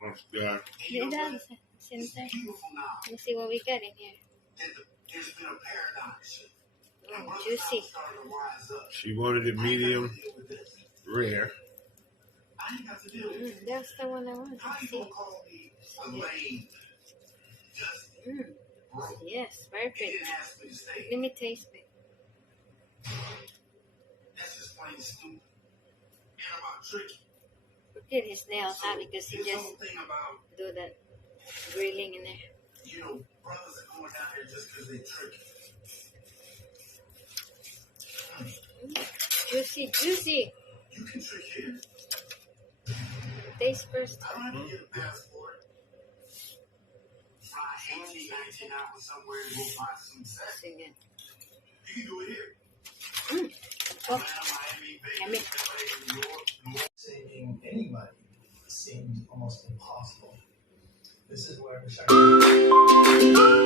What's that? It does. Center. Let's see what we got in here. Oh, juicy. She wanted it medium rare. That's the one I want. Let's see. Yes, perfect. Let me taste it. Look at his nails, because he just do that grilling in there. Juicy, juicy. Taste first. Again. Oh, yummy. Saving anybody seemed almost impossible. This is where I wish I could.